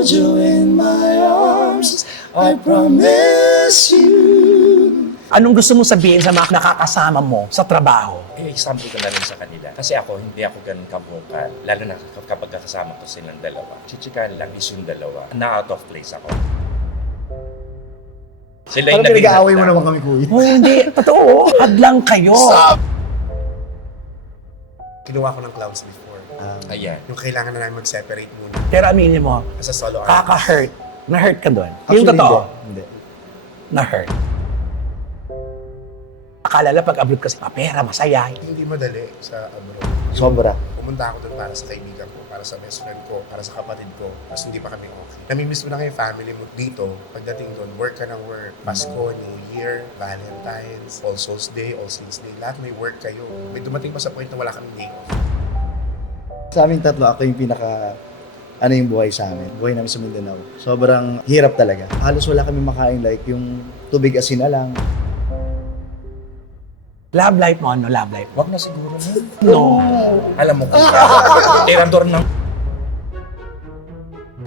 hold you in my arms, I promise you. Anong gusto mo sabihin sa mga nakakasama mo sa trabaho? I-example ko na rin sa kanila. Kasi ako, hindi ako ganun kabukal. Lalo na kapag kasama ko silang dalawa. Chichikan lang is yung dalawa. Na out of place ako. Sila Parang pinag-aaway mo naman kami, kuya. Oh, hindi. Totoo. Hadlang kayo. Kinuha ko ng clowns before. Ayan. Yung kailangan na namin mag-separate muna. Pero aminin mo, Sa solo artist. kaka-hurt. Na-hurt ka doon. Yung Actually, totoo, Hindi. na-hurt. Akala lang pag-abroad kasi pera, masaya. Hindi madali sa abroad. Sobra. Pumunta ako doon para sa kaibigan ko, para sa best friend ko, para sa kapatid ko. Tapos hindi pa kami okay. Namimiss mo na kayo family mo dito. Pagdating doon, work ka ng work. Pasko, New Year, Valentine's, All Souls Day, All Saints Day. Lahat may work kayo. May dumating pa sa point na wala kami day off. Sa aming tatlo, ako yung yung buhay sa amin. Buhay namin sa Mindanao. Sobrang hirap talaga. Halos wala kami makain, like yung tubig asin na lang. Love life mo, ano? Love life. Wag na siguro na. No. Alam mo kung tirador ng...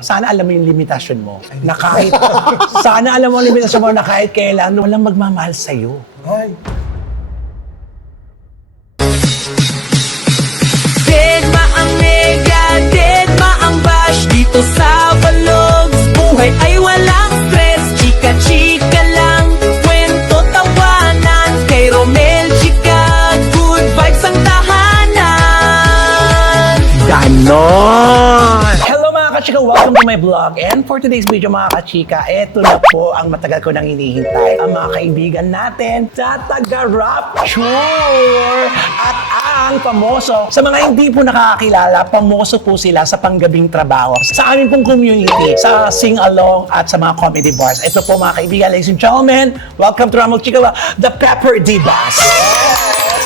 Sana alam mo yung limitasyon mo. Na kahit... sana alam mo yung limitasyon mo na kahit kailan, walang magmamahal sa'yo. Ay, Deadma ang mega, deadma ang bash dito sa Vlogs. Buhay ay walang stress, chika-chika lang. Kwento tawanan, kay Romel Chika, good vibes ang tahanan. Ganon! Hello mga kachika! Welcome to my vlog. And for today's video mga kachika, eto na po ang matagal ko nang hinihintay. Ang mga kaibigan natin sa taga-Rapture at ang pamoso. Sa mga hindi po nakakakilala, pamoso po sila sa panggabing trabaho. Sa amin pong community, sa sing-along at sa mga comedy bars. Ito po mga kaibigan, ladies and gentlemen, welcome to Ramon Chika, the Pepper Divas.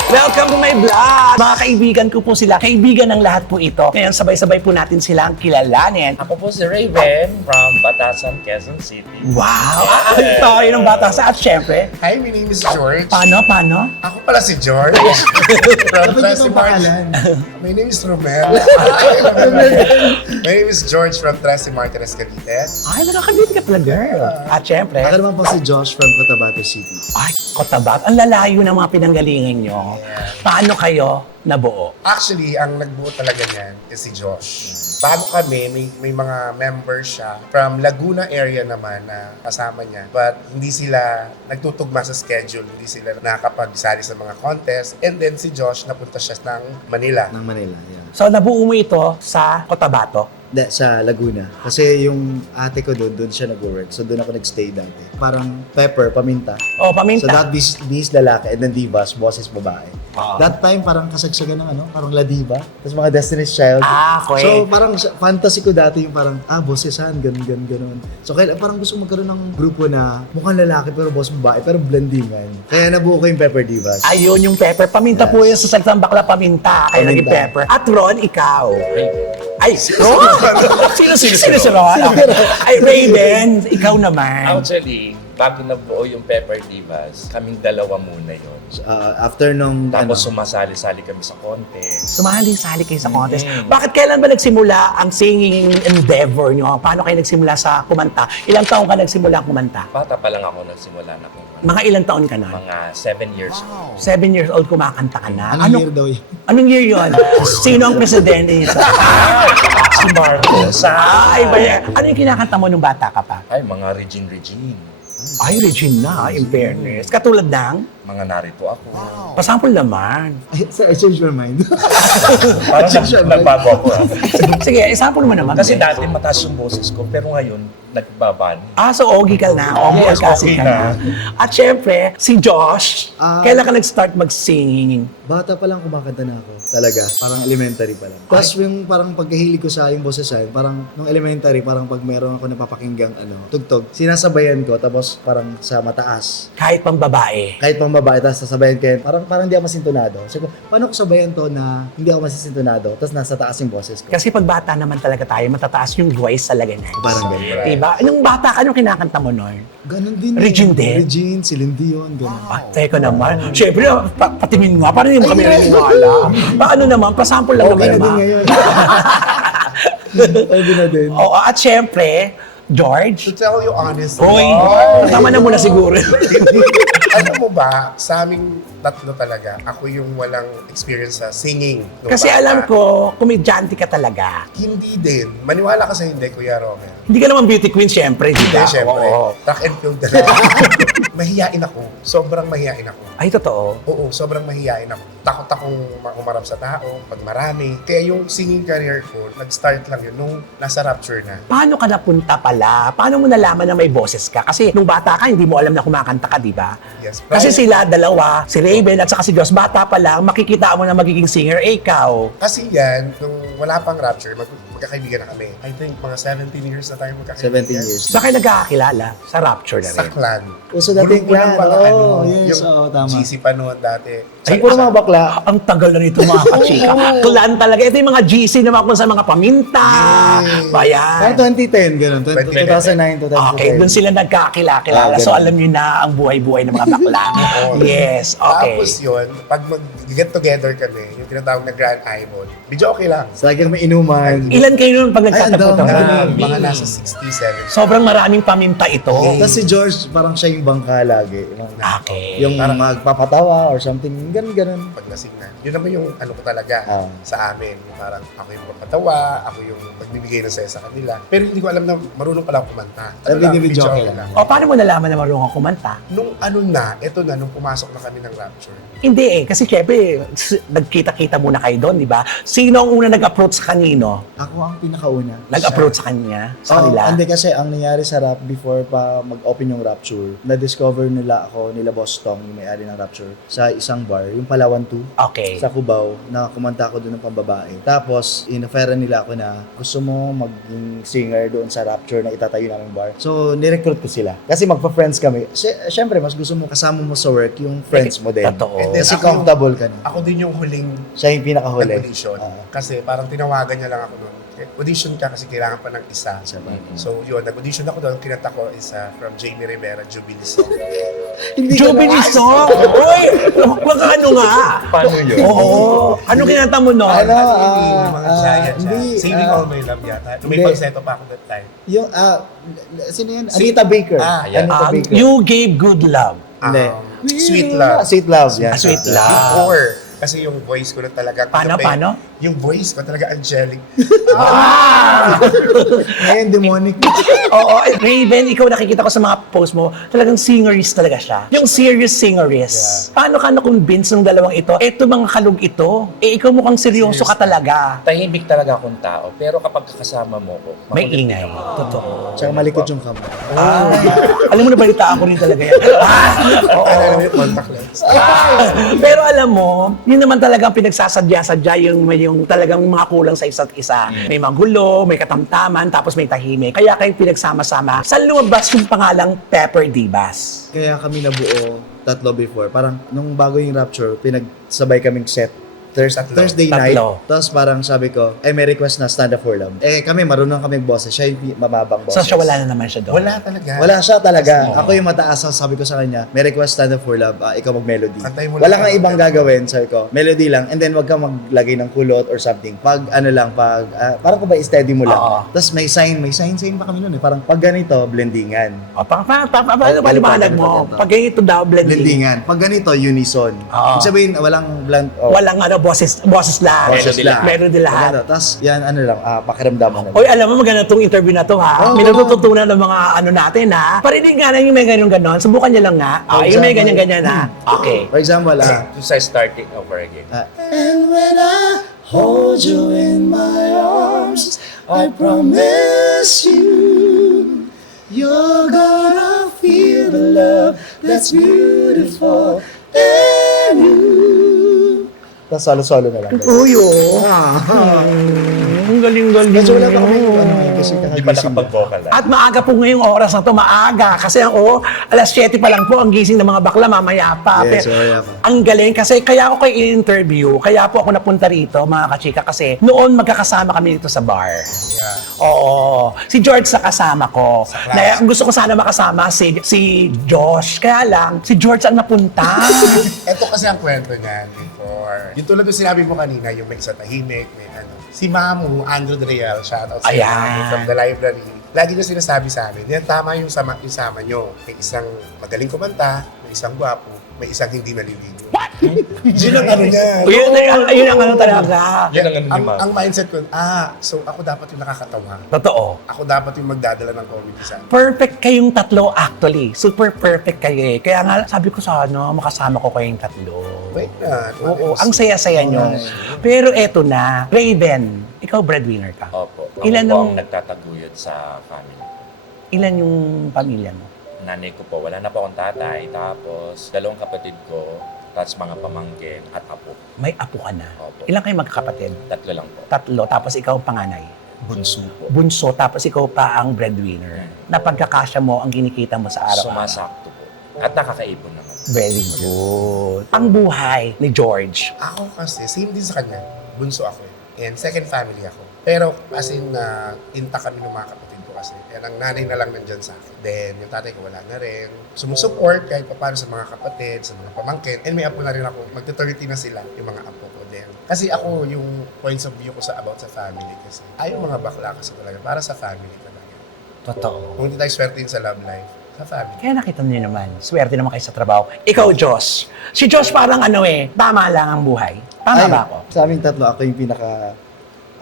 Welcome to my vlog! Mga kaibigan ko po sila. Kaibigan ng lahat po ito. Ngayon, sabay-sabay po natin silang kilalanin. ako po si Raven from Batasan, Quezon City. Wow! Ang tayo ng bata sa at syempre. Hi, my name is George. Paano? Ako pala si George. From Trece Martires. My name is Romel. My name is George from Trece Martires, Cavite. Ay, nakakabit ka pala, girl. At syempre, Ako naman po si Josh from Cotabato City. ay, Cotabato. Ang lalayo ng mga pinanggalingan nyo. Paano kayo nabuo? Actually, ang nagbuo talaga niyan is si Josh. Bago kami, may mga members siya from Laguna area naman na kasama niya. But hindi sila nagtutugma sa schedule, hindi sila nakakapagsali sa mga contest. And then si Josh, napunta siya ng Manila. Ng Manila, yeah. So, nabuo mo ito sa Cotabato? Hindi, sa Laguna. Kasi yung ate ko doon siya nag-work. So doon ako nag-stay dati. Parang pepper, paminta. O, paminta. So that bis lalaki and then divas, bosses babae. Ah. That time parang kasagsagan ng parang La Diva. Tapos mga Destiny's Child. Ah, okay. So parang fantasy ko dati yung parang, bossesan, ganun. So kaya parang gusto magkaroon ng grupo na mukhang lalaki pero boss babae, pero blendingan. Kaya nabuo ko yung Pepper Divas. Ayun yung pepper. Paminta Yes. po yung sa salitang bakla, paminta. Kaya naging Paminta. pepper. At Ron, ikaw. Ay, Ron! Sino si Ron? Ay, Raven, ikaw naman. Actually, bago nabuo yung Pepper Divas, kaming dalawa muna yun. After nung, Tapos sumasali-sali kami sa contest. Sumali kayo sa contest. Bakit kailan ba nagsimula ang singing endeavor nyo? Paano kayo nagsimula sa kumanta? Ilang taon ka nagsimula kumanta? Bata pa lang ako nagsimula na kumanta. Mga ilang taon ka na? Mga 7 years old. 7 years old kumakanta ka na. anong year daw yun? Anong year yun? Sino ang presidente nito? Si Marcos. Ay, ba yan? Ano yung kinakanta mo nung bata ka pa? Ay, mga Regine. Ay, Regina, in fairness. Katulad ng, Mga narito ako. pasample naman. I changed my mind. Parang nagbago ako. Sige, example mo naman. Kasi dati mataas yung boses ko, pero ngayon, nagbabani. So Ogie ka na. Ogie Yes, kasi Ogie ka na. na. At syempre, si Josh, kailan ka nag-start mag-singing? Bata pa lang kumakanta na ako. Talaga. Parang elementary pa lang. Tapos yung parang pagkahilig ko sa yung bossesan, parang nung elementary, parang pag meron ako napapakinggang tugtog, sinasabayan ko, tapos parang sa mataas. Kahit pang babae. Kahit pang babae, tapos sasabayan ko yun, parang hindi ako masintonado. So, paano ko sabayan to na hindi ako masisintonado, tapos nasa taas yung boses ko? Kasi pag bata naman talaga tayo, matataas yung voice talaga na. Parang ganun. Diba? Nung bata ka, anong kinakanta mo nun? Ganun din. Regine din? Regine, Celine Dion, ganun. Teka naman. Siyempre, patingin nga, parang hindi mo kami naniniwala. Paano naman? Pasample lang Okay na naman. din ngayon. Pwede na din. Oo, at syempre, George. To tell you honestly, Hoy, tama na muna siguro. alam mo ba, sa aming tatlo talaga, ako yung walang experience sa singing. nung Kasi bata. alam ko, komedyante ka talaga. Hindi din. Maniwala ka sa hindi, Kuya Romel. Hindi ka naman beauty queen, syempre, di Hindi, ba? syempre. Oo. Track and field talaga. Mahihain ako. Sobrang mahihain ako. Ay, totoo. Oo, sobrang mahihain ako. Takot akong umarap sa tao, pag marami. Kaya yung singing career ko, nag-start lang yun nung nasa Rapture na. Paano ka napunta pala? Paano mo nalaman na may boses ka? Kasi nung bata ka, hindi mo alam na kumakanta ka, di ba? Yes. Kasi sila, dalawa, si Raven at saka si Josh, bata pa lang, makikita mo na magiging singer, ikaw. Kasi yan, nung wala pang Rapture, magkakaibigan na kami. I think mga 17 years na tayo magkakaibigan. 17 years. Saan kayo nagkakakilala? Sa Rapture na Sa rin. clan. Uso dati yung Grupo ng clan. mga Oo, yes, yung oo, tama. GC pa noon dati. Ay, puro mga bakla. Ang tagal na nito mga kachika. Clan talaga. Ito yung mga GC naman kung sa mga paminta. Yes. Bayan. Parang 2010, gano'n. 2009, 2010. Okay, doon sila nagkakilala. So ganun. alam nyo na ang buhay-buhay ng mga bakla. Yes, okay. Tapos yun, pag mag-get together kami, yung tinatawag na Grand Ibon, video okay lang. Sa lagi may inuman. Ilan kayo nun pag nagtatagpo? Ay, ang Mga nasa 60, 70. Sobrang maraming paminta ito. Tapos si George, parang siya yung bangka lagi. Okay. Yung magpapatawa or something, ganun. Pag lasing na. Yun naman yung ano ko talaga Ah. sa amin. Parang ako yung magpatawa, ako yung magbibigay ng saya sa kanila. Pero hindi ko alam na marunong pala ako kumanta. Nabibidyo video okay okay lang. O paano mo nalaman na marunong ka kumanta? Nung ano na, eto na, nung pumasok na kami ng Rapture. Hindi eh, kasi syempre, nagkita-kita muna kayo doon, di ba? Sino ang una nag-approach sa kanino? Ako ang pinakauna. Nag-approach sa kanya? Sa kanila? Hindi kasi ang nangyari sa rap before pa mag-open yung Rapture, na-discover nila ako, nila Boss Tong, yung may-ari ng Rapture, sa isang bar, yung Palawan 2. Okay. Sa Cubao, na kumanta ako doon ng pambabae. Tapos, in-offeran nila ako na gusto mo maging singer doon sa Rapture na itatayo naming bar. So, nirecruit ko sila. Kasi magpa-friends kami. Siyempre, mas gusto mo kasama mo sa work yung friends mo din. Totoo. And then Kasi ako- comfortable ka na. Ako din yung huling Siya yung pinakahuli. nag-audition. Oo. Kasi parang tinawagan niya lang ako noon. Audition ka kasi kailangan pa ng isa. Siya pa. So yun, nag-audition ako doon. Kinanta ko isa from Jamie Rivera, Jubilee Song. Hindi ko Jubilee na- song! Uy! Wag ano nga! Paano yun? Oo! Ano kinanta mo nun? Ano? Yung mga giant siya. hindi, Saving All My Love yata. Nung may hindi. falsetto pa ako that time. Yung, sino yan? Anita Baker. ayan. Anita Baker. You gave good love. Hindi. Sweet Love. Sweet Love, yan. Sweet Love. Or, kasi yung voice ko na talaga. Paano, gabi, paano? Yung voice ko talaga angelic. Ngayon, demonic. Oo, Raven, ikaw nakikita ko sa mga post mo, talagang singerist talaga siya. Yung serious singerist. Paano ka na-convince ng dalawang ito? Eto mga kalug ito. Eh, ikaw mukhang seryoso ka talaga. Tahimik talaga akong tao, pero kapag kasama mo ko, May makulit ingay. ako. Totoo. Tsaka malikot yung kamay. Alam mo na balita ako rin talaga yan. Oo. Alam mo yung contact lens. Pero alam mo, yun naman talagang pinagsasadya-sadya yung talagang mga kulang sa isa't isa. May magulo, may katamtaman, tapos may tahimik. Kaya kayo pinagsama-sama. Saan lumabas yung pangalang Pepper Divas? Kaya kami nabuo, tatlo before. Parang nung bago yung Rapture, pinagsabay kaming set. Thursday night. Tatlo. Tapos parang sabi ko, may request na stand up for love. Kami, marunong kami boses. Siya yung mababang boses. So siya wala na naman siya doon. Wala talaga. Wala siya talaga. Oo. Ako yung mataas. Sabi ko sa kanya, may request stand up for love. Ikaw mag-melody. Kantay mo Wala lang. kang ibang gagawin. Sabi ko, melody lang. And then wag kang maglagay ng kulot or something. Pag ano lang, parang ko ba steady mo lang. Oo. Tapos may sign pa kami nun eh. Parang pag ganito, blendingan. O, paano paliwanag mo? Pag ganito daw, blending. Blendingan. Pag ganito, unison. Oo. Ibig sabihin, walang blend. Walang boses lang. Boses lang. Meron din lahat. Maganda. Tapos yan, ano lang, pakiramdaman na. Oy, alam mo, maganda itong interview na to, ha? Oo, May ganun. natututunan ng mga ano natin, ha? Parinig nga na yung may ganyan-ganon. Subukan niyo lang nga. For Yung may example, ganyan-ganyan, ha? Okay. For example, To say starting over again. And when I hold you in my arms, I promise you, you're gonna feel the love that's beautiful in you. Tapos solo-solo na lang. Uy, oh. Ang galing-galing. Medyo wala pa kami, kasi Hindi pa kakagising. nakapag-vocal At maaga po ngayong oras na to, maaga. Kasi ako, alas 7 pa lang po ang gising ng mga bakla, mamaya pa. Yes, Pero mamaya pa. ang galing, kasi kaya ako kayo in-interview, kaya po ako napunta rito, mga kachika, kasi noon magkakasama kami dito sa bar. Yeah. Oo. Si George sa kasama ko. class. Na, gusto ko sana makasama si Josh. Kaya lang, si George ang napunta. Ito kasi ang kwento niyan before. Yung tulad ng sinabi mo kanina, yung may sa tahimik, may ano. Si Mamu, Andrew Driel, shoutout sa Ayan. Mamu from the library. Lagi niya sinasabi sa amin, yan tama yung sama nyo. May isang magaling kumanta, may isang gwapo, may isang hindi naliligo. What? Yun ang ano niya. Yun ang ano talaga. Yan ang ano ni Ma'am. Ang mindset ko, so ako dapat yung nakakatawa. Totoo. Ako dapat yung magdadala ng comedy sa akin. Perfect kayong tatlo actually. Super perfect kayo eh. Kaya nga sabi ko sa makasama ko kayong tatlo. Wait na. Oo, ang saya-saya nyo. Pero eto na, Raven, ikaw breadwinner ka. Opo. Ako Ilan po ang- ang nagtataguyod sa family. Ilan yung pamilya mo? Nanay ko po, wala na po akong tatay. Tapos, dalawang kapatid ko, tapos mga pamangkin at apo. May apo ka na. Opo. Ilan kayo magkakapatid? 3 lang po. Tatlo, tapos ikaw ang panganay. Bunso po. Bunso, tapos ikaw pa ang breadwinner. Na pagkakasya mo ang kinikita mo sa araw-araw. Sumasakto po. At nakakaipon naman. Very good. Ang buhay ni George. Ako kasi, same din sa kanya. Bunso ako eh. And second family ako. Pero as in, intact kami ng mga kapatid ko kasi. And ang nanay na lang nandyan sa akin. Then, yung tatay ko wala na rin. Sumusupport kahit paano sa mga kapatid, sa mga pamangkin. And may apo na rin ako. Magta-30 na sila, yung mga apo ko. Then, kasi ako, yung points of view ko about sa family kasi. Ay, yung mga bakla kasi talaga. Para sa family talaga. Totoo. Kung hindi tayo swertein sa love life, sa family. Kaya nakita niyo naman, swerte naman kayo sa trabaho. Ikaw, Josh. Si Josh parang tama lang ang buhay. Tama Ay, ba ako? Sa aming tatlo, ako yung pinaka,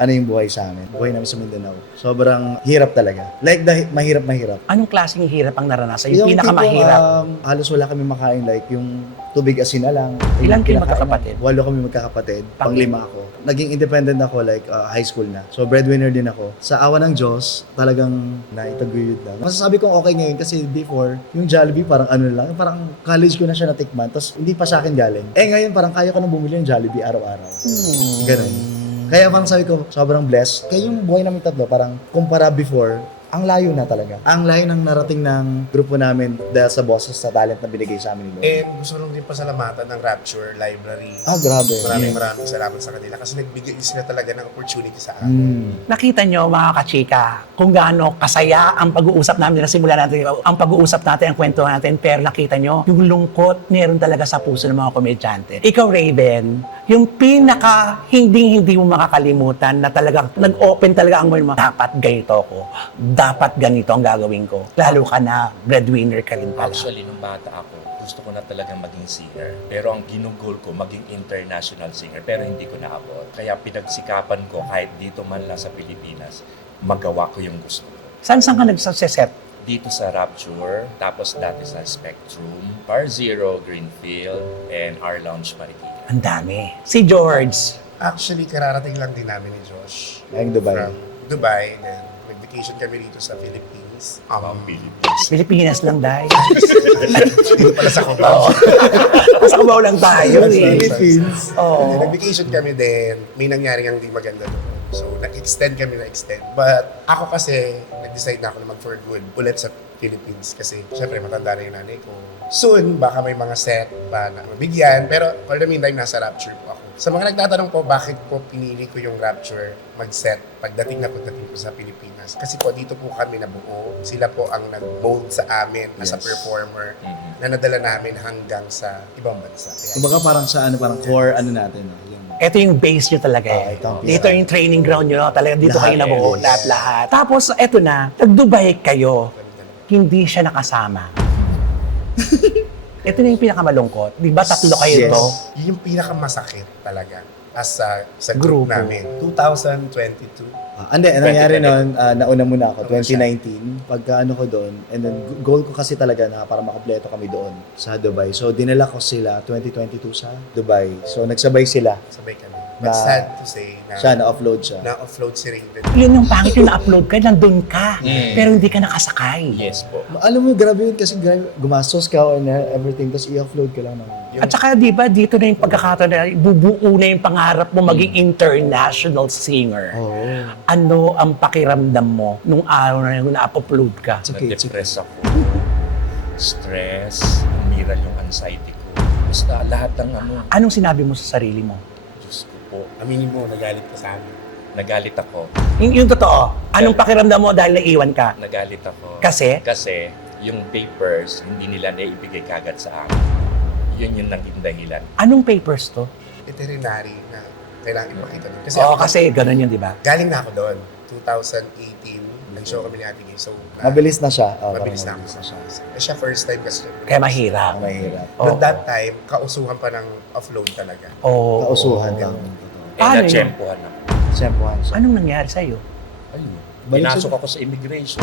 yung buhay sa amin. Buhay namin sa Mindanao. Sobrang hirap talaga. Like, mahirap. Anong klaseng hirap ang naranasan? Yung pinakamahirap? tipong, halos wala kami makain. Like, yung tubig asin na lang. Ilan kayo Kinakain magkakapatid? namin. 8 kami magkakapatid. Panglima ako. Naging independent ako, like, high school na. So, breadwinner din ako. Sa awa ng Diyos, talagang naitaguyod na. Masasabi kong okay ngayon kasi before, yung Jollibee parang ano lang, parang college ko na siya natikman, tapos hindi pa sa akin galing. Ngayon parang kaya ko na bumili ng Jollibee araw-araw. Ganun. Kaya parang sabi ko, sobrang blessed. Kaya yung buhay namin tatlo, parang kumpara before, ang layo na talaga. Ang layo ng narating ng grupo namin dahil sa bosses sa talent na binigay sa amin ni Lord. And gusto lang din pasalamatan ng Rapture Library. Grabe. Maraming salamat sa kanila kasi nagbigay sila talaga ng opportunity sa akin. Nakita nyo, mga kachika, kung gaano kasaya ang pag-uusap namin, nasimulan natin, ang pag-uusap natin, ang kwento natin, pero nakita nyo, yung lungkot, meron talaga sa puso ng mga komedyante. Ikaw, Raven, yung pinaka hindi mo makakalimutan na talagang nag-open talaga ang mo, dapat ganito ako, dapat ganito ang gagawin ko. Lalo ka na, breadwinner ka rin pala. Actually, nung bata ako, gusto ko na talagang maging singer. Pero ang ginugol ko, maging international singer. Pero hindi ko naabot. Kaya pinagsikapan ko, kahit dito man lang sa Pilipinas, magawa ko yung gusto ko. Saan ka nagsaset? Dito sa Rapture, tapos dati sa Spectrum, Bar Zero, Greenfield, and our Lounge Marikina. Ang dami. Si George, Actually, kararating lang din namin ni Josh. Ang Dubai. From Dubai. Then, nag-vacation kami dito sa Philippines. Philippines. Pilipinas lang dahil. Dito pala sa Cubao. Sa kabaw lang tayo eh. Philippines. Oo. Nag-vacation kami din. May nangyari ang di maganda doon. So, na-extend. But ako kasi, nag-decide na ako na mag-for good ulit sa Philippines. Kasi, syempre, matanda na yung nanay ko. Soon, baka may mga set pa na mabigyan. Pero, for the meantime, nasa Rapture po ako. Sa mga nagtatanong po, bakit po pinili ko yung Rapture mag-set pagdating ko sa Pilipinas. Kasi po, dito po kami nabuo. Sila po ang nag-mold sa amin as a Yes. performer Mhm. na nadala namin hanggang sa ibang bansa. Kaya, Kumbaga parang sa parang core natin. Yung Ito yung base nyo talaga eh. ito ang Dito yung training ground nyo, talaga dito Lahat, kayo nabuo, yes. lahat. Tapos, eto na, nag-Dubai kayo, hindi siya nakasama. Ito na yung pinakamalungkot. Di ba tatlo kayo Yes. to? yun yung pinakamasakit talaga as sa group Grupo. namin. 2022. Hindi, ang nangyari 2020. noon, nauna muna ako, Ano siya? 2019. Pagka ko doon, and then goal ko kasi talaga na para makompleto kami doon sa Dubai. So, dinala ko sila 2022 sa Dubai. So, nagsabay sila. Sabay kami. But sad to say na Na-offload siya. na-offload si Raven. Yun yung pangit yung na-upload ka, nandun ka. Mm. Pero hindi ka nakasakay. Yes po. Alam mo, grabe yun kasi grabe, gumastos ka and everything, tapos i-offload ka lang naman. At saka di ba dito na yung pagkakataon na bubuo na yung pangarap mo maging international singer. Oo. Ano ang pakiramdam mo nung araw na yung na-upload ka? Okay, Na-depress ako. Stress, umiral yung anxiety ko. Basta lahat ng Anong sinabi mo sa sarili mo? Diyos ko po. Aminin mo, nagalit ka sa amin. Nagalit ako. Yung totoo, anong pakiramdam mo dahil naiwan ka? Nagalit ako. Kasi? Kasi yung papers, hindi nila naibigay kagad sa amin. Yun yung naging dahilan. Anong papers to? Veterinary na kailangan ipakita doon. Kasi Oo, ako, kasi ganun yun, di ba? galing na ako doon. 2018, nag-show kami ni Ate Gay. So, Mabilis na siya. Oh, mabilis parang na ako. Siya first time kasi. Kaya mahirap. Mahirap. But Oo. that time, kausuhan pa ng offload talaga. Oo. Kausuhan Oo. lang. Paano yun? Na-tsempohan ako. Sempuhan siya. Anong nangyari sa'yo? Ayun. Balik Pinasok sa- ako sa immigration,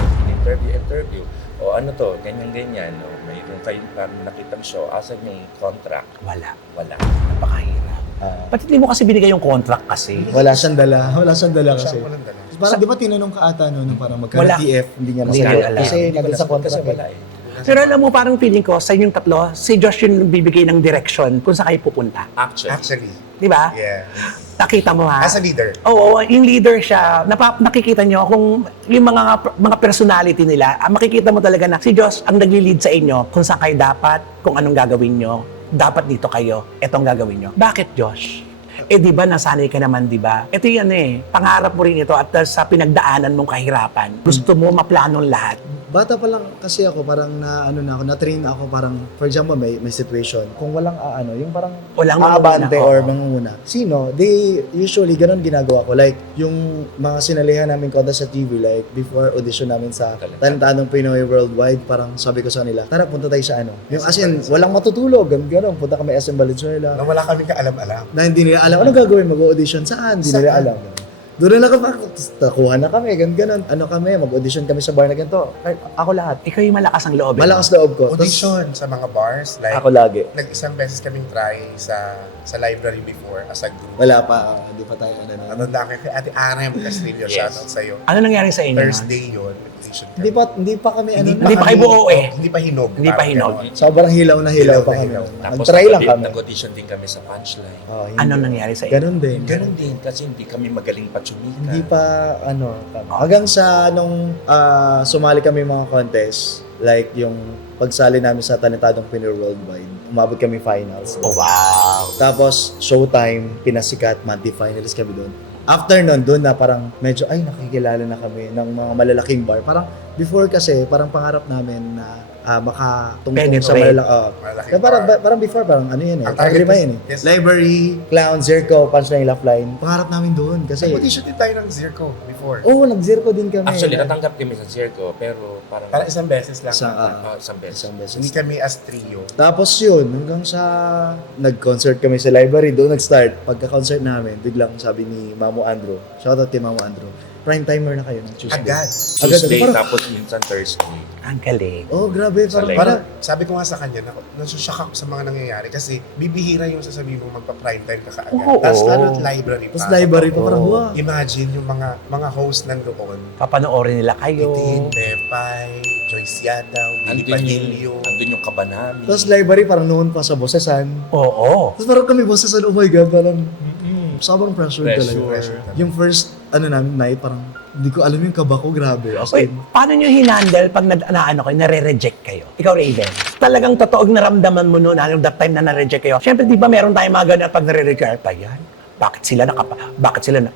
interview. O ano to, ganyan-ganyan. O, mayroon kayong parang nakitang show, asan yung contract? Wala. Wala. Napakahirap. Ah, Ba't hindi mo kasi binigay yung contract kasi? wala siyang dala. Wala siyang dala Siya kasi. ako lang dala. Parang di ba tinanong ka ata no, nung parang magkano Wala. TF, hindi niya Hindi niya nasagot. alam. Kasi Hindi ko nandun sa nasagot kasi contract wala eh. Pero alam mo, parang feeling ko, sa inyong tatlo, si Josh yung bibigay ng direction kung saan kayo pupunta. Actually, Actually, Di ba? yeah. Nakita mo ha? As a leader, Oo, yung leader siya, nakikita nyo kung yung mga personality nila, makikita mo talaga na si Josh ang nagli-lead sa inyo kung saan kayo dapat, kung anong gagawin nyo, dapat dito kayo, etong gagawin nyo. Bakit Josh? Eh di ba nasanay ka naman, di ba? Ito yan pangarap mo rin ito at sa pinagdaanan mong kahirapan. Gusto mo maplanong lahat. Bata pa lang kasi ako, parang na-train na ako parang, for example, may situation. Kung walang yung parang Walang aabante mangunguna, or oo. mangunguna. Sino? They, usually, ganun ginagawa ko. Like, yung mga sinalihan namin contest sa TV, like, before audition namin sa Talentadong Pinoy Worldwide, parang sabi ko sa kanila, tara, punta tayo sa yung as in, walang matutulog, ganun, punta kami SM Valenzuela. na wala kami kaalam-alam. Na hindi nila alam, ano gagawin, mag-audition, saan? Hindi nila Saan? alam. Doon na nakuha na kami, ganun. Ano kami, mag-audition kami sa bar na ganito. Ay, ako lahat. Ikaw yung malakas ang loob. Malakas loob ko. Tapos, Audition sa mga bars, like, ako lagi. nag-isang beses kaming try sa library before as a group. Wala pa, hindi pa tayo ano. Natanda ko kay Ate Arem Castillo, Yes. shoutout sa'yo. Ano nangyari sa inyo? Thursday yun, audition kami. Hindi pa kami Hindi pa kayo buo Hindi pa hinog. Hindi pa parang hinog. ganon. Sobrang hilaw na hilaw pa Hilaw na kami. hilaw. tapos Nag-try lang kami. nag-audition din kami sa Punchline. Oh, hindi. Anong nangyari sa inyo? Ganun din. Ganun din, kasi hindi kami magaling patsumika. Hindi pa hanggang sa nung sumali kami mga contest, like yung pagsali namin sa Talentadong Pinoy Worldwide, umabot kami finals. Oh, wow. Tapos showtime, pinasikat, monthly finalist kami doon. After nun, doon na parang medyo, ay, nakikilala na kami ng mga malalaking bar. Parang before kasi, parang pangarap namin na makatungtong sa Penetrate. Malaki Kaya parang, bar. parang before, parang ano yun Ang parang target lima is- yun yes. Library, Clown, Zirco, Punchline, Laugh-Line. Pangarap namin doon kasi, Nag-audition din tayo ng Zirco before. nag-Zirco din kami. Actually, natanggap kami sa Circo, pero parang Para isang beses lang. isang beses. Isang beses. Hindi kami as trio. Tapos yun, hanggang sa nag-concert kami sa library, doon nag-start. Pagka-concert namin, biglang sabi ni Mamo Andrew, shoutout kay Mamo Andrew, prime timer na kayo ng Tuesday. Agad. Tuesday, Parang, tapos minsan Thursday. Ang galing. oh, grabe. Sa Parang, library. Parang sabi ko nga sa kanya, nasushock ako sa mga nangyayari kasi bibihira yung sasabihin mo magpa-prime time ka kaagad. Oo. Tapos lalo't library pa. tapos library pa, Oo. parang, wow. Imagine yung mga host nandoon. Papanoorin nila kayo. Titin, Pepay, Joyce Yadaw, Billy Padillo. Andun yung kaba namin. Tapos library, parang noon pa sa Bossesan. Oo. Tapos parang kami Bossesan, oh my God, parang, sobrang pressure talaga. Pressure. Yung first, namin, night, parang, hindi ko alam yung kaba ko, grabe. As Wait, in, paano nyo hinandle pag kayo, nare-reject kayo? Ikaw, Raven. Talagang totoong naramdaman mo noon, that time na na-reject kayo. Siyempre, di ba meron tayong mga ganun pag nare-reject pa yan? Bakit sila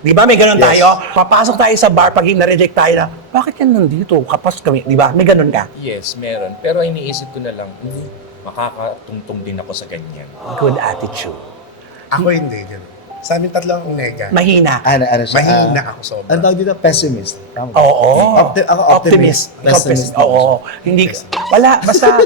di ba may ganun Yes. tayo? Papasok tayo sa bar pag na-reject tayo na, bakit yan nandito? Kapos kami, di ba? May ganun ka? Yes, meron. Pero iniisip ko na lang, makakatungtong din ako sa ganyan. Good attitude. Ako hindi. Ganun. Sa amin tatlo ang nega. Mahina. ano siya? Mahina ako sobra. Ano tawag dito? Pessimist. Tama ba? Oo. Ako optimist. Pessimist. Oo. Hindi, wala, basta,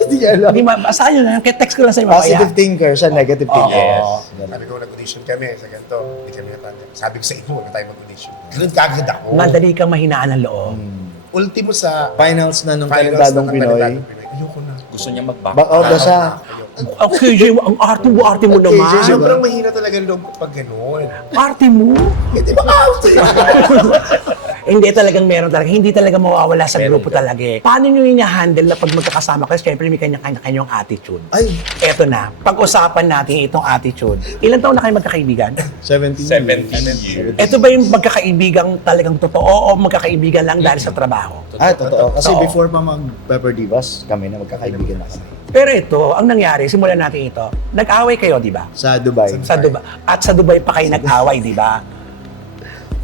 Hindi niya alam. hindi basta yun, kaya text ko lang sa iyo. Positive thinker siya, negative thinker. Yes. Ganun. Sabi ko, nag-audition kami sa ganito. Hindi kami natanggap. Sabi ko sa inyo, huwag na tayo mag-audition. Ganun kagad ako. Madali kang mahinaan ng loob. Ultimo sa Finals na nung finals Talentadong ng Pinoy. Talentadong Pinoy. Ayoko na. Gusto niya mag-back Back out na siya. Ayoko. Ang KJ, ang arte mo naman. KJ, Sobrang mahina talaga ang loob ko pag ganun. Arte mo. Hindi ba out? Hindi talagang meron talaga. Hindi talaga mawawala sa Meron grupo ka. talaga eh. Paano nyo i-handle na pag magkakasama kayo? Siyempre may kanya-kanyang attitude. Ay, Eto na, pag-usapan natin itong attitude. Ilan taon na kayo magkakaibigan? 17 years. Ito ba yung magkakaibigang talagang totoo o magkakaibigan lang dahil sa trabaho? Totoo. Kasi Totoo. before pa mag-Pepper Divas, kami na magkakaibigan na kami. Pero ito, ang nangyari, simulan natin ito. Nag-away kayo, di ba? Sa Dubai. Sa Dubai. At sa Dubai pa kayo nag-away, di ba?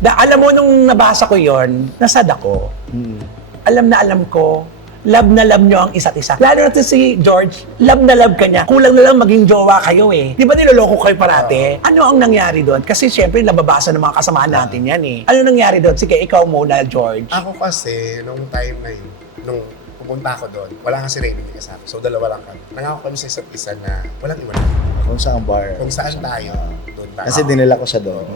Alam mo, nung nabasa ko yon, nasad ako. Mm. Alam na alam ko love na love nyo ang isa't isa. Lalo na to si George, love na love ka niya. Kulang na lang maging jowa kayo eh. Di ba niloloko kayo parate? Ano ang nangyari doon? Kasi syempre, nababasa ng mga kasamahan natin yan eh. Ano nangyari doon? Sige, ikaw muna, George. Ako kasi, nung time na yun, nung pumunta ako doon, wala nga si Raymond kasama. So, dalawa lang kami. Nangako kami sa isa't isa na walang iwan. Kung saan bar. Kung saan tayo, doon tayo. Kasi dinala ko siya doon.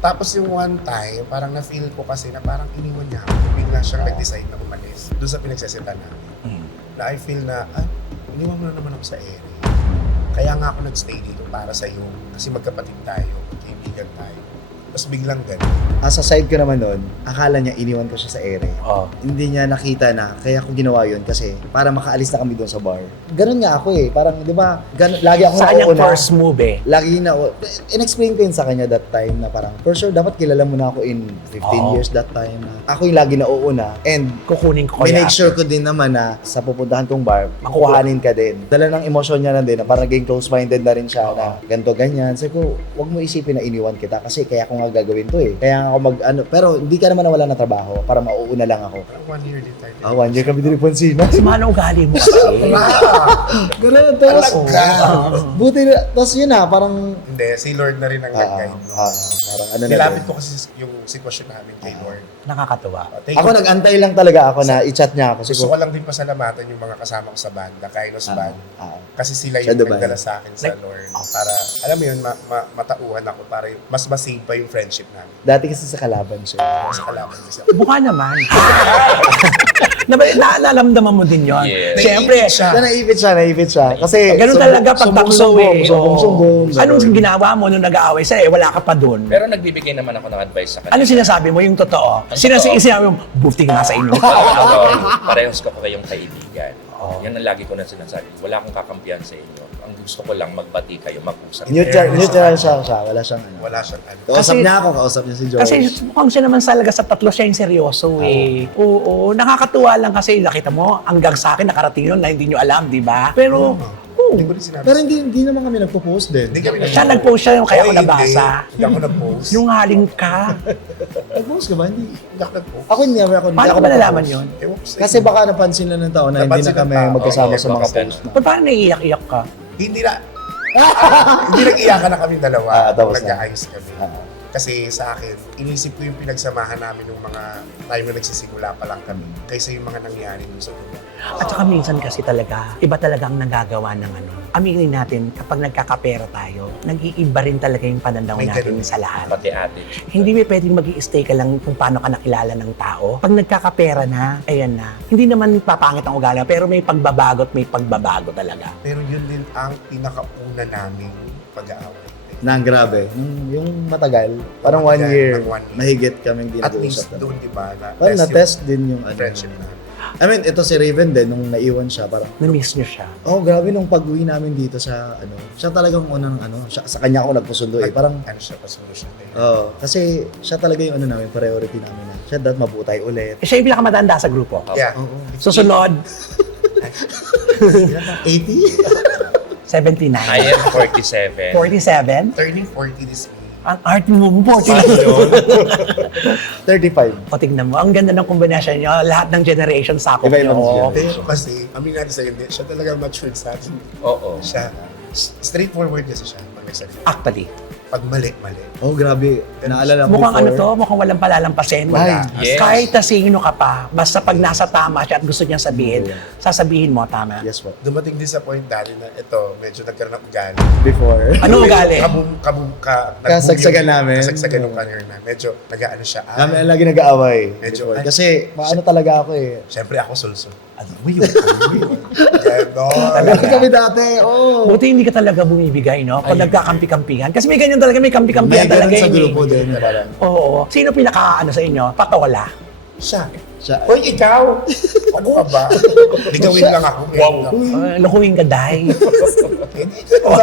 Tapos yung one time, parang na-feel ko kasi na parang iniwan niya ako. Bigla siyang nag-decide na umalis. Doon sa pinagsasitan namin. Na I feel na, iniwan mo na naman ako sa ere. Kaya nga ako nag-stay dito para sa'yo. Kasi magkapatid tayo, kaibigan tayo. Tapos biglang ganun. Sa side ko naman doon, akala niya iniwan ko siya sa ere. Oh. Hindi niya nakita na kaya ko ginawa yun kasi para makaalis na kami doon sa bar. Ganun nga ako eh. Parang, di ba, lagi ako Sa kanyang nauuna. first move eh. Lagi na, in-explain ko yun sa kanya that time na parang, for sure, dapat kilala mo na ako in 15 years that time. Na ako yung lagi na uuna. And Kukunin ko Minake kaya. sure ko din naman na sa pupuntahan kong bar, makukuhanin ka din. Dala ng emosyon niya na din, na parang naging close-minded na rin siya na ganito, ganyan. Sabi ko, wag mo isipin na iniwan kita kasi kaya ko nga gagawin to eh. Kaya ako pero hindi ka naman nawala ng trabaho para mauuna lang ako. Parang 1 year din tayo. 1 year kami din ni Ponsina. Sama na ugali mo kasi. Ganun, tapos, buti na, tapos yun na, parang, Hindi, si Lord na rin ang nag-guide. No? parang ano na Nilapit din. ko kasi yung sitwasyon namin kay Lord. Nakakatuwa. Thank Ako you. nag-antay lang talaga ako na i-chat niya ako. Gusto ko lang din pasalamatan yung mga kasama ko sa banda, Kainos Band. Kasi sila Sa yung Dubai. nagdala sa akin sa Lord. Para, alam mo yun, matauhan ako para mas masave pa yung friendship namin. Dati kasi sa kalaban siya. Sa kalaban ko siya. Mukha naman. Naalamdaman mo din yun. Yes. Siyempre, Naipit siya. Kasi, ganun talaga pag takso eh. Sumbong. Anong ginawa mo nung nag-aaway sa'yo? Wala ka pa dun. Pero nagbibigay naman ako ng advice sa kanya. Ano sinasabi mo? Yung totoo? Sinasabi mo, buti nga sa inyo. Parehos ko kayong kaibigan. Yan ang lagi ko na sinasabi. Wala akong kakampihan sa inyo. Ang gusto ko lang magbati kayo, mag-usap. Neutral siya. Wala siyang ano. Wala siyang ano. Kausap Kasi- niya ako, kausap niya si George. Kasi mukhang siya naman talaga sa tatlo siya yung seryoso eh. Oo, nakakatuwa lang kasi nakita mo, hanggang sa akin nakarating yun na hindi nyo alam, di ba? Pero, Hindi ko rin sinabi. Pero hindi naman kami nagpo-post din. Hindi kami siya nag-post siya yung kaya ko Oo, nabasa. Hindi ako nag-post. Yung haling ka. Nag-post ka ba? Hindi. Hindi ako nag-post. Ako hindi Paano ako ko malalaman nagpo-post. yun? Ewan ko sa'yo. Kasi baka napansin na ng tao na hindi Napansin na kami ng tao. magkasama Oo, sa mga baka post na. Paano naiiyak-iyak ka? Hindi na. Hindi nag-iyakan na kami dalawa. Tapos na. Nag-aayos kami. Kasi sa akin, inisip ko yung pinagsamahan namin ng mga time na nagsisimula pa lang kami kaysa yung mga nangyari dun sa una. At saka minsan kasi talaga, iba talaga ang nagagawa ng ano. Aminin natin, kapag nagkakapera tayo, nag-iiba rin talaga yung pananaw May natin ganun. sa lahat. Pati attitude. Hindi may pwedeng mag-i-stay ka lang kung paano ka nakilala ng tao. Pag nagkakapera na, ayan na. Hindi naman papangit ang ugali, pero may pagbabago at may pagbabago talaga. Pero yun din ang pinakauna naming pag-aaway. Nang grabe. Yung matagal. Parang 1 Matagal, year. ng 1 year. Mahigit kaming di At least nag-uusap. doon, di ba? Parang yung na-test din yung ano. friendship namin. I mean, ito si Raven din, nung naiwan siya, parang, Na-miss nyo siya. oh, grabe nung pag-uwi namin dito sa, ano, siya talagang unang, ano, sa kanya ako nagpusundo eh. Parang, Ano siya, pasulo siya. kasi siya talaga yung ano namin, priority namin na. Siya dapat mabutay ulit. Siya yung pinakamatanda sa grupo. Yeah. Oo. Susunod, 80? 79. I am 47. 47. Turning 40 this week. Ang art mo, 40. 35. O tignan mo, ang ganda ng kombinasyon nyo. Lahat ng generation sakop Iba-iba ng nyo. generation. Kasi, amin natin sa'yo, hindi. Siya talaga matured sa atin. Oo. Siya, straightforward kasi siya. Pag nagsalita. Actually. Pag mali. Oh, grabe. Naalala ko Mukhang ano before. to, mukhang walang palalampasin. Wala. Yes. Kahit na sino ka pa, basta pag nasa tama siya at gusto niyang sabihin, sasabihin mo, tama. Yes po. Dumating din sa point dati na ito, medyo nagkaroon ng ugali. Before. Ano ugali? Kasagsagan namin. Kasagsagan ng career na. Medyo nag-ano siya. Kami lagi nag-aaway. Medyo- Before. Kasi, maano talaga ako eh. Siyempre ako sulso. Ano mo yun? Ganon. Lagi kami dati, oh. Buti hindi ka talaga bumibigay, no? Pag nagkakampi-kampihan. Kasi may ganyan talaga, may kampi-kampihan May talaga ganun sa yun, eh. grupo din. Parang, Oo. Sino pinaka-ano sa inyo? Patola. Siya. siya. Hoy, ikaw! Ano ka ba? Ligawin lang ako. Wow. Lukuhin ka, Day. Hindi ka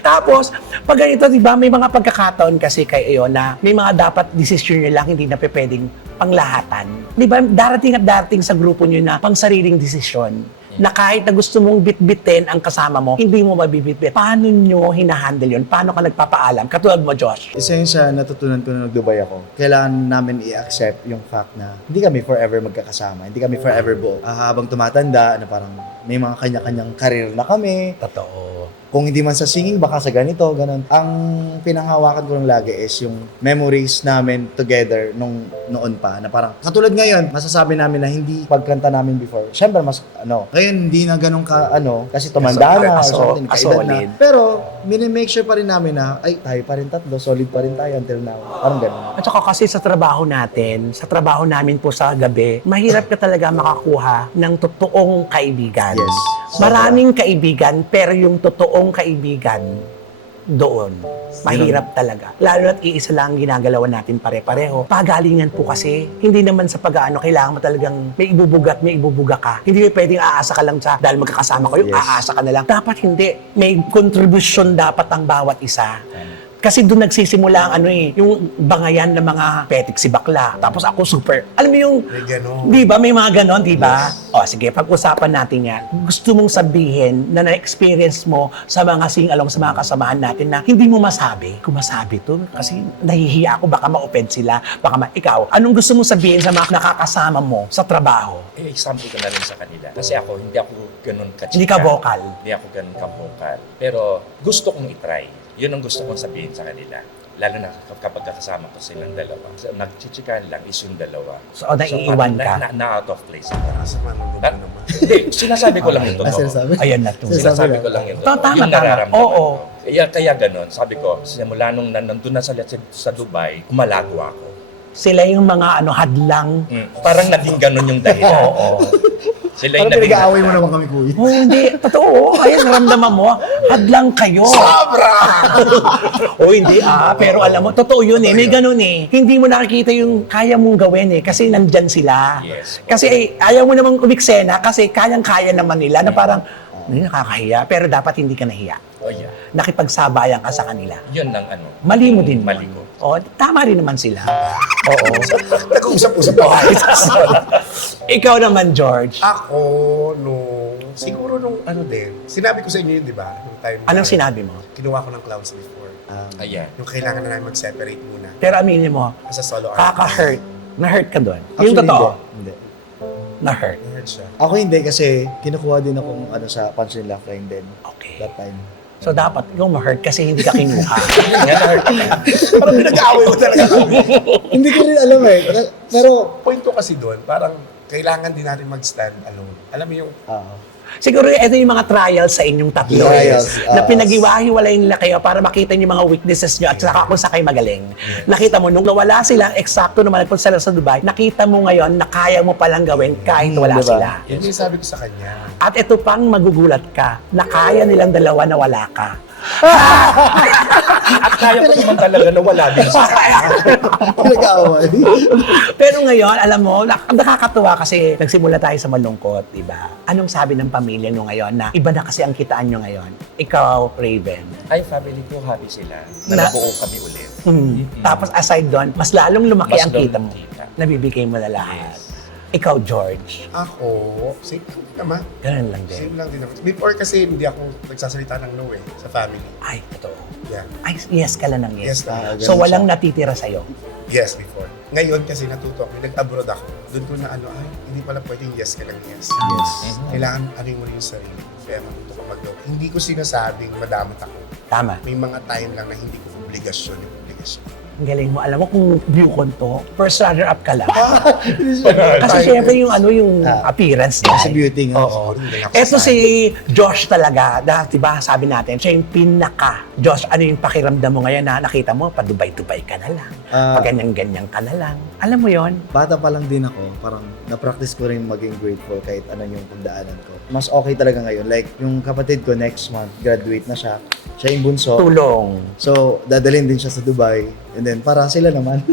Tapos, pag ganito, di ba, may mga pagkakataon kasi kayo na may mga dapat decision nyo lang, hindi na pwedeng panglahatan. Di ba, darating at darating sa grupo nyo na pang sariling desisyon. na kahit na gusto mong bitbitin ang kasama mo, hindi mo mabibitbit. Paano nyo hinahandle yun? Paano ka nagpapaalam? Katulad mo, Josh. Isa yun sa natutunan ko nung nag-Dubai ako. Kailangan namin i-accept yung fact na hindi kami forever magkakasama. Hindi kami forever buo. Habang tumatanda, na parang may mga kanya-kanyang karir na kami. Totoo. Kung hindi man sa singing, baka sa ganito, ganun. Ang pinanghawakan ko lang lagi is yung memories namin together noon pa. Na parang, katulad ngayon, masasabi namin na hindi pagkanta namin before. Siyempre, mas ngayon hindi na ganun ka, kasi tumanda na, or something, kaedad na. solid. Pero, minimake sure pa rin namin na, ay, tayo pa rin tatlo, solid pa rin tayo until now. Parang ganun. At saka kasi sa trabaho natin, sa trabaho namin po sa gabi, mahirap ka talaga makakuha ng totoong kaibigan. Yes. Maraming kaibigan, pero yung totoong kaibigan, doon. Mahirap talaga. Lalo na't iisa lang ang ginagalawan natin pare-pareho. Pagalingan po kasi, hindi naman sa pag-ano, kailangan mo talagang may ibubuga ka. Hindi mo pwedeng aasa ka lang sa, dahil magkakasama kayo, Yes. aasa ka na lang. Dapat hindi. May contribution dapat ang bawat isa. Kasi doon nagsisimula ang yung bangayan ng mga petik si bakla. Tapos ako super. Alam mo yung, May gano'n. di ba may mga ganon, di ba? O sige, pag-usapan natin yan. Gusto mong sabihin na na-experience mo sa mga sing-along sa mga kasamahan natin na hindi mo masabi. Kung masabi to, kasi nahihiya ako, baka ma-offend sila. Ikaw, anong gusto mong sabihin sa mga nakakasama mo sa trabaho? Example ko na rin sa kanila. Kasi ako, hindi ako ganun kachika. Hindi ka vocal. Hindi ako ganun ka-vocal. Pero gusto kong itry. Yun ang gusto kong sabihin sa kanila. Lalo na kapag kasama ko silang dalawa. So, nagchichikan lang is yung dalawa. So, naiiwan ka. Na out of place ako. Sa manunod Ah, naman. Hindi, sinasabi ko lang yung totoo. Sinasabi? Ayan na to. Sinasabi ko lang yung totoo. Tama, Yung tama. nararamdaman Oo. ko. Kaya ganun, sabi ko, simula nung nandun na sa Dubai, kumalago ako. Sila yung mga hadlang. Parang naging ganun yung dahilan. Oo. Sila yung Parang naging... pinag-aaway mo naman kami, kuya. Oh, hindi. Totoo. Ayan, naramdaman mo. Hadlang kayo. Sobra! O hindi pero alam mo, totoo yun May ganun Hindi mo nakikita yung kaya mong gawin kasi nandyan sila. Yes. Kasi ayaw mo namang umiksena kasi kayang-kaya naman nila na parang, nakakahiya, pero dapat hindi ka nahiya. Oh yeah. Nakipagsabayan ka sa kanila. Yun ang Mali mo din. Mali ko. O, tama rin naman sila. Oo. Nag-uusap-usap pa tayo. Ikaw naman, George. Ako, siguro nung sinabi ko sa inyo yun, di ba? Nung time na Anong sinabi mo? Kinuha ko ng clouds before. Ayan. Yung kailangan na namin mag-separate muna. Pero aminin mo, As a solo artist. kaka-hurt. Na-hurt ka doon. Yung Actually, totoo, Hindi. na-hurt. Nerd siya. Ako hindi kasi kinukuha din akong sa Punch and Laugh Line din Okay. that time. So dapat ikaw ma-hurt kasi hindi ka kinuha. Parang pinag-aaway mo talaga kami. Hindi ko rin alam Pero, Point ko kasi doon, parang kailangan din natin mag-stand alone. Alam mo yung Siguro ito yung mga trials sa inyong tatlo. Trials, Na pinag-iwahiwalay nila kayo para makita niyo mga weaknesses nyo at saka kung sa kayo magaling. Nakita mo, nung nawala sila, eksakto naman nagpunta sila sa Dubai, nakita mo ngayon na kaya mo palang gawin kahit wala diba? sila. yun yung sabi ko sa kanya. At ito pang magugulat ka, na kaya nilang dalawa na wala ka. At kaya ko naman talaga na wala din sa pinag-aaway. Pero ngayon, alam mo, nakakatuwa kasi nagsimula tayo sa malungkot, di ba? Anong sabi ng pamilya nyo ngayon na iba na kasi ang kitaan nyo ngayon? Ikaw, Raven. Ay, family ko, happy sila. Na Na- nabuo kami ulit. Tapos aside doon, mas lalong lumaki Mas ang lalong kita mo. kita. Nabibigay mo na lahat. Ikaw, George. Ako, same naman. Ganun lang din. Same lang din naman. Before kasi hindi ako nagsasalita ng no sa family. Ay, totoo. Yeah. Ay, yes ka lang ng yes. Yes lang. So, walang natitira sa'yo. Yes, before. Ngayon kasi natuto ako, nag-abroad ako. Doon ko na hindi pala pwedeng yes ka lang yes. Yes. Kailangan ano mo yung sarili. Kaya matuto ko mag Hindi ko sinasabing madamot ako. Tama. May mga time lang na hindi ko obligasyon yung obligasyon. Ang galing mo. Alam mo kung view ko to, first runner-up ka lang. Kasi Kasi syempre yung appearance niya. Sa beauty nga. Oo. Eto si Josh talaga, dahil diba sabi natin, siya yung pinaka. Josh, ano yung pakiramdam mo ngayon na nakita mo, pa-Dubai-Dubai ka na lang, pa-ganyan-ganyan ka na lang. Alam mo yon? Bata pa lang din ako, parang na-practice ko rin maging grateful kahit ano yung pagdaanan ko. Mas okay talaga ngayon. Like, yung kapatid ko next month, graduate na siya. Siya yung bunso. Tulong. So, dadalhin din siya sa Dubai. And then, para sila naman.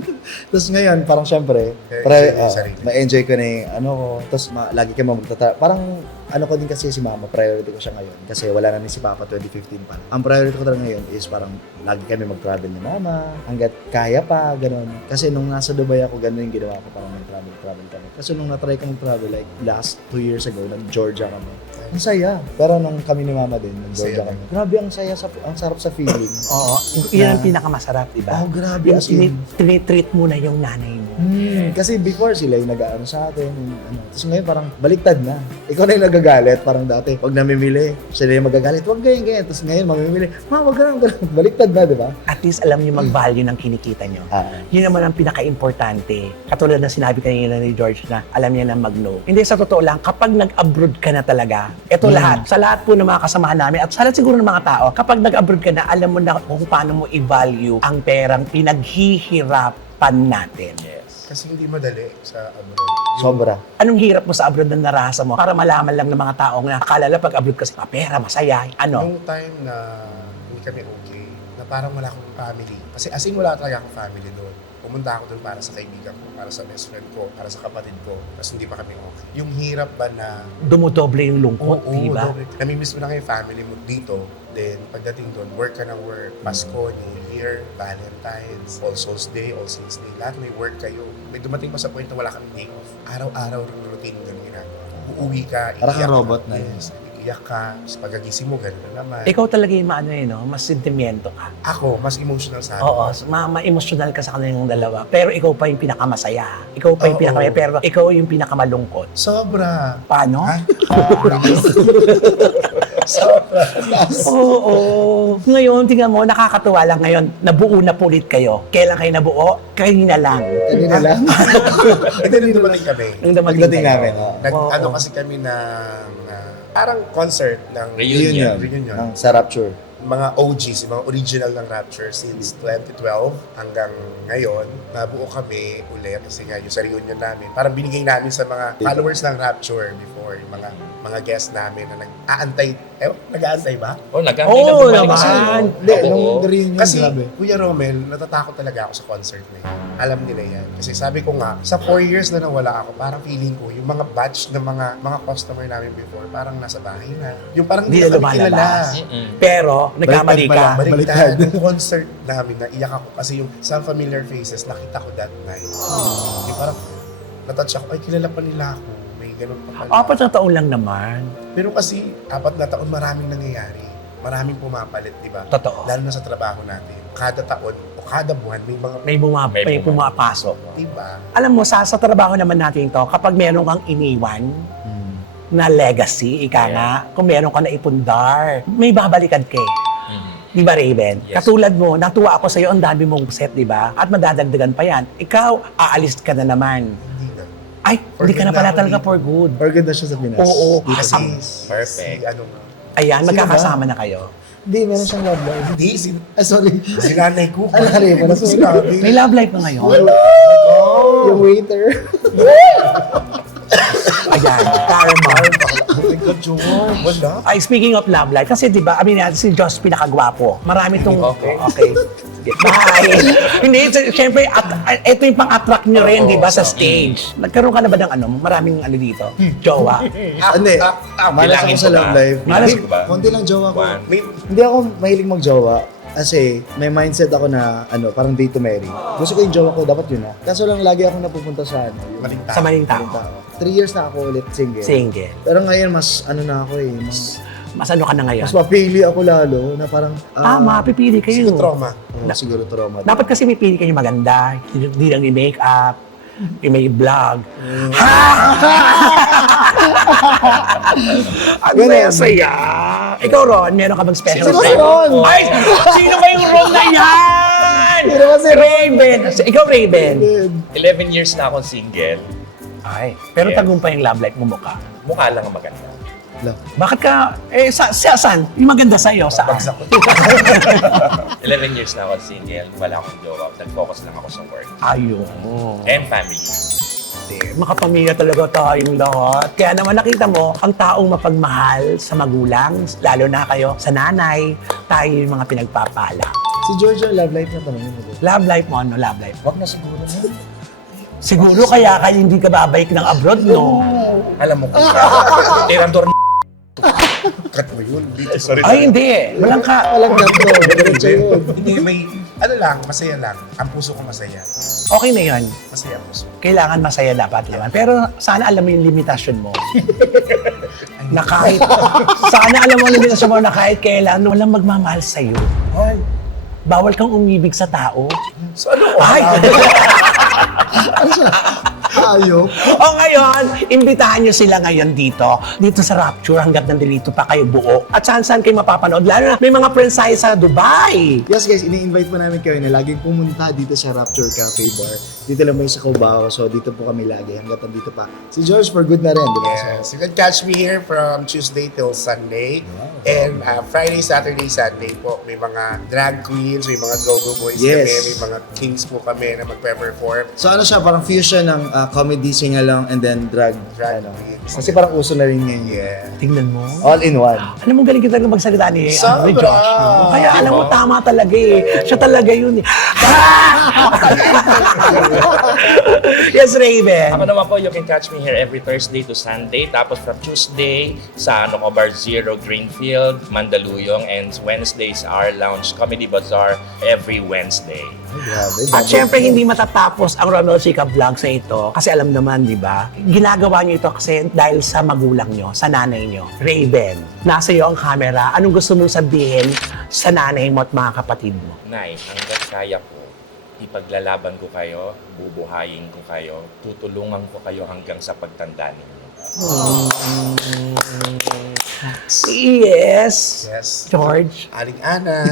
Tapos ngayon, parang syempre, Enjoy yung sarili. ma-enjoy ko na yung ano ko. Tapos lagi ka magtata. Parang ano ko din kasi si mama, priority ko siya ngayon. Kasi wala na rin si papa 2015 pa. Ang priority ko talaga ngayon is parang lagi kami mag-travel ni mama, hanggat kaya pa, ganun. Kasi nung nasa Dubai ako, ganun yung ginawa ko, parang mag-travel kami. Kasi nung na-try kami travel, like last 2 years ago, nag-Georgia kami. Ang saya. Pero nung kami ni mama din, nag-Georgia Saya. kami. Grabe ang saya, ang sarap sa feeling. Oo, yan ang pinakamasarap, di ba? Oh, grabe. Yung As in, tinitreat mo na yung nanay mo. Kasi before sila yung nag-aano sa atin, yung ano. Tapos ngayon parang baliktad na. Ikaw na yung nagagalit, parang dati. Pag namimili, sila yung magagalit, wag ganyan. Tapos ngayon mamimili, wag ganun. Baliktad na, di ba? At least alam niyo mag-value ng kinikita niyo. Yun naman ang pinaka-importante. Katulad ng sinabi kanina ni George na alam niya na mag-no. Hindi, sa totoo lang, kapag nag-abroad ka na talaga, ito lahat, sa lahat po ng mga kasamahan namin, at sa lahat siguro ng mga tao, kapag nag-abroad ka na, alam mo na kung paano mo i-value ang perang pinaghihirapan natin. Yes. Kasi hindi madali sa abroad. Sobra. Anong hirap mo sa abroad na narasa mo para malaman lang ng mga taong na akala lang pag abroad kasi pera, masaya, ano? Nung time na hindi kami okay, na parang wala akong family. Kasi as in wala talaga akong family doon. Pumunta ako doon para sa kaibigan ko, para sa best friend ko, para sa kapatid ko. Tapos hindi pa kami okay. Yung hirap ba na... Dumodoble yung lungkot, di ba? doble. Namimiss mo na kayo family mo dito. Then, pagdating doon, work ka ng work. Pasko, New Year, Valentine's, All Souls Day, All Saints Day. Lahat may work kayo. May dumating pa sa point na wala kang day off. Araw-araw ring routine yung ginagawa. Uuwi ka, Parang iiyak robot ka. na yun. Yes, iiyak ka. Tapos pagkagising mo, gano'n na naman. Ikaw talaga yung maano no? Mas sentimiento ka. Ako, mas emotional sa akin. Oo, ma-emotional ka sa kanilang dalawa. Pero ikaw pa yung pinakamasaya. Ikaw pa yung Oo. pinakamasaya, pero ikaw yung pinakamalungkot. Sobra. Paano? Ha? Sobra. Oo. Ngayon, tingnan mo, nakakatuwa lang ngayon. Nabuo na po ulit kayo. Kailan kayo nabuo? Kanina lang. Kanina lang. Hindi nung dumating kami. Nung dumating Pagdating kayo. namin. Oo. Ano kasi kami ng parang concert ng Reunion. Reunion. Sa Rapture. Mga OGs, yung mga original ng Rapture since 2012 hanggang ngayon, nabuo kami ulit kasi nga yung sa reunion namin. Parang binigay namin sa mga followers ng Rapture before, yung mga guests namin na nag-aantay. Nag-aantay ba? Oh, nag-antay Oo, na bumalik naman. kasi. Hindi, Oo. nung reunion, Kasi grabe. Kuya Romel, natatakot talaga ako sa concert na yun. Alam nila yan. Kasi sabi ko nga, sa 4 years na nawala ako, parang feeling ko, yung mga batch ng mga customer namin before, parang nasa bahay na. Yung parang Hindi hindi na na kami kilala. lumalabas. Mm-mm. Pero, nagkamali Baliktad ka. pala. Baliktad. Yung concert namin, naiyak ako kasi yung some familiar faces, nakita ko that night. Yung parang, natouch ako, ay kilala pa nila ako. May ganun pa pala. 4 na taon lang naman. Pero kasi, 4 na taon, maraming nangyayari. Maraming pumapalit, di ba? Totoo. Lalo na sa trabaho natin. Kada taon o kada buwan, may mga, May pumapasok. di ba? Alam mo, sa trabaho naman natin to, kapag meron kang iniwan na legacy, ika nga, kung meron ka na ipundar, may babalikan ka eh. Mhm. Di ba, Raven? Yes. Katulad mo, natuwa ako sa'yo, ang dami mong set, di ba? At madadagdagan pa yan. Ikaw, aalis ka na naman. Hindi na. Ay, For hindi ka good na na pala ako talaga dito. for good. Or ganda siya sa Pinas. Oo. Kasi, Perfect. si ano nga. Ayan, Sino magkakasama na kayo. Hindi, meron siyang love life. Hindi, Sorry. si nanay ko. Ay, nakalimutan. Hindi ko sinabi. May love life na ngayon. Yung waiter. Ayan, karma. Oh my God, Joel. Wala. Ay, speaking of love life, kasi di ba, amin natin si Josh pinakagwapo. Marami tong... Okay. Bye! Hindi, siyempre, ito yung pang-attract nyo rin, di ba, sa stage. Nagkaroon ka na ba ng maraming dito? Jowa? Hindi. Malas Bilangin ako sa ko ba? love life. Malas ko ba? Konti lang jowa ko. One. May, Hindi ako mahilig mag-jowa. Kasi may mindset ako na parang date to marry. Gusto ko yung jowa ko, dapat yun na. Kaso lang lagi ako napupunta sa yung maling Sa tao. maling maling tao. tao. 3 years na ako ulit single. Single. Pero ngayon mas na ako eh. Mas ano ka na ngayon? Mas mapili ako lalo na parang Tama, pipili kayo. Siguro trauma. siguro trauma. Dapat kasi pipili kayo maganda, hindi lang i-makeup, may vlog. Ano ba yung saya? Ikaw, Ron, meron ka bang special Sino si friend? Ron? Ay, sino ba yung Ron na yan? Sino ba si Ron? Raven. Ikaw, Raven. 11 years na akong single. Ay, pero Yes. tagumpay yung love life mo mukha. Mukha lang ang maganda. Bakit ka, saan? Yung maganda sa'yo, saan? Bagsak ko. 11 years na akong single. Wala akong jowa. Nag-focus lang ako sa work. Ayun. And family. Makapamilya talaga tayong lahat. Kaya naman nakita mo, ang taong mapagmahal sa magulang, lalo na kayo sa nanay, tayo yung mga pinagpapala. Si George yung love life na tanongin mo. Love life mo, ano love life? Wag na siguro na. Siguro kaya hindi ka babalik ng abroad, no? Alam mo kung tirador Cut mo yun. Dito. Sorry. Ay, hindi. Walang ka. Walang ganito. Diretso yun. Hindi, may, ano lang, masaya lang. Ang puso ko masaya. Okay na yun. Masaya ang puso. Kailangan masaya dapat naman. Pero sana alam mo yung limitasyon mo. Na kahit, sana alam mo yung limitasyon mo na kahit kailan, walang magmamahal sa'yo. Ay, Bawal kang umibig sa tao. so ano? Ay! Ayop. O ngayon, imbitahan nyo sila ngayon dito sa Rapture hanggat nandito pa kayo buo. At saan-saan kayo mapapanood. Lalo na may mga friends tayo sa Dubai. Yes guys, ini-invite po namin kayo na laging pumunta dito sa Rapture Cafe Bar. Dito lang may sa Cubao, so dito po kami lagi hanggat nandito pa. Si George for good na rin, di ba? Yes, you can catch me here from Tuesday till Sunday. And Friday, Saturday, Sunday po. May mga drag queens, may mga go-go boys Yes. kami, may mga kings po kami na magpe-perform. So ano siya, parang fusion ng comedy, sing-along, and then drag. Drag Ano. queens. Kasi parang uso na rin ngayon. Yeah. Tingnan mo. All in one. Alam mo, galing kita magsalita ni, Sobra! ni Josh. No? Kaya alam mo, tama talaga eh. Siya talaga yun eh. Yes, Raven. Ako naman po, you can catch me here every Thursday to Sunday. Tapos from Tuesday sa Bar Zero, Greenfield, Mandaluyong. And Wednesdays, our lounge Comedy Bazaar every Wednesday. Grabe. At syempre, hindi matatapos ang Ronald Chica Vlogs na ito. Kasi alam naman, di ba? Ginagawa niyo ito kasi dahil sa magulang niyo, sa nanay niyo. Raven, nasa iyo ang camera. Anong gusto mong sabihin sa nanay mo at mga kapatid mo? Nay, hanggat kaya ko, ipaglalaban ko kayo, bubuhayin ko kayo, tutulungan ko kayo hanggang sa pagtanda ninyo. Yes. Yes. George. Aling Ana.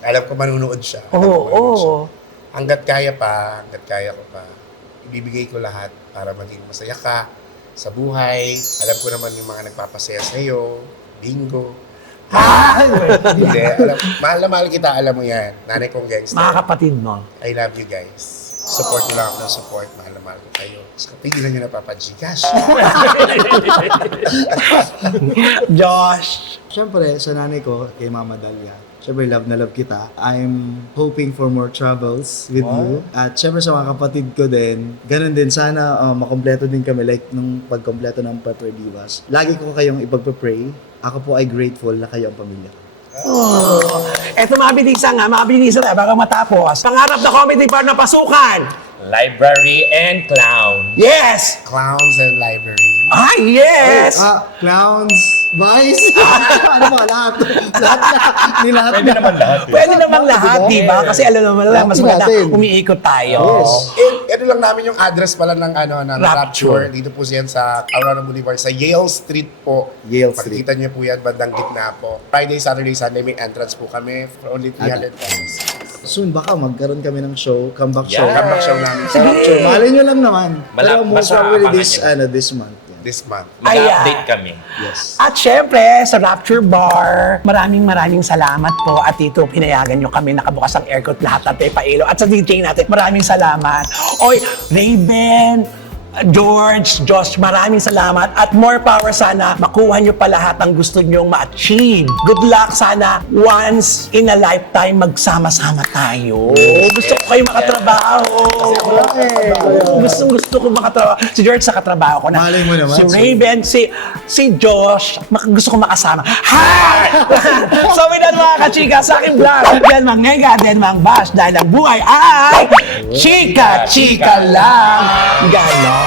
Alam ko manunood siya. Oo, Alam ko manunood oo. siya. Hanggat kaya ko pa, ibibigay ko lahat para maging masaya ka sa buhay. Alam ko naman yung mga nagpapasaya sa'yo. Bingo. Hindi, mahal na mahal kita, alam mo yan. Nanay kong gangster. Mga kapatid mo. I love you guys. Support nyo lang ako ng support. Mahal na mahal ko kayo. So, pigilan nyo na Papa-Gcash. Josh. Siyempre, sa nanay ko, kay Mama Dalia, siyempre, love na love kita. I'm hoping for more travels with you. At siyempre, sa mga kapatid ko din, ganun din, sana makompleto din kami. Like, nung pagkompleto ng Pepper Divas. Lagi ko kayong ipagpa-pray. Ako po ay grateful na kayo ang pamilya ko. Oh. Eto mabilisan na bago matapos. Pangarap na comedy bar na pasukan. Library and Clown. Yes! Clowns and Library. Ah, yes! Clowns, Vice, ano ba, lahat. Nilahat Pwede naman lahat. Pwede namang lahat, di ba? Kasi alam naman lang, mas maganda natin. umiikot tayo. Yes. Ito lang namin yung address pala ng ng Rapture. Rapture. Dito po yan sa Aurora Boulevard, sa Yale Street po. Yale Street. Makikita niyo po yan, bandang gitna po. Friday, Saturday, Sunday may entrance po kami for only 300 pesos. Soon baka magkaroon kami ng show, comeback show. Yeah. Comeback show namin Sa Rapture, mahalin nyo lang naman. Pero most basta probably abangan this month. Yeah. this month. Mag-update kami. Yes. At syempre, sa Rapture Bar, maraming salamat po. At dito, pinayagan nyo kami nakabukas ang aircon lahat at pailo. At sa DJ natin, maraming salamat. Oy, Raven, George, Josh, maraming salamat. At more power sana, makuha nyo pa lahat ang gusto nyong ma-achieve. Good luck sana, once in a lifetime, magsama-sama tayo. Gusto ko kayo makatrabaho. Gusto ko makatrabaho. Si George sa katrabaho ko na. Malay mo naman, Si so- Raven, si Josh, gusto ko makasama. Hi! So with that mga kachika, sa aking vlog, Denmang Nega, Denmang Bash, dahil ang buhay ay chika-chika lang. Ganon.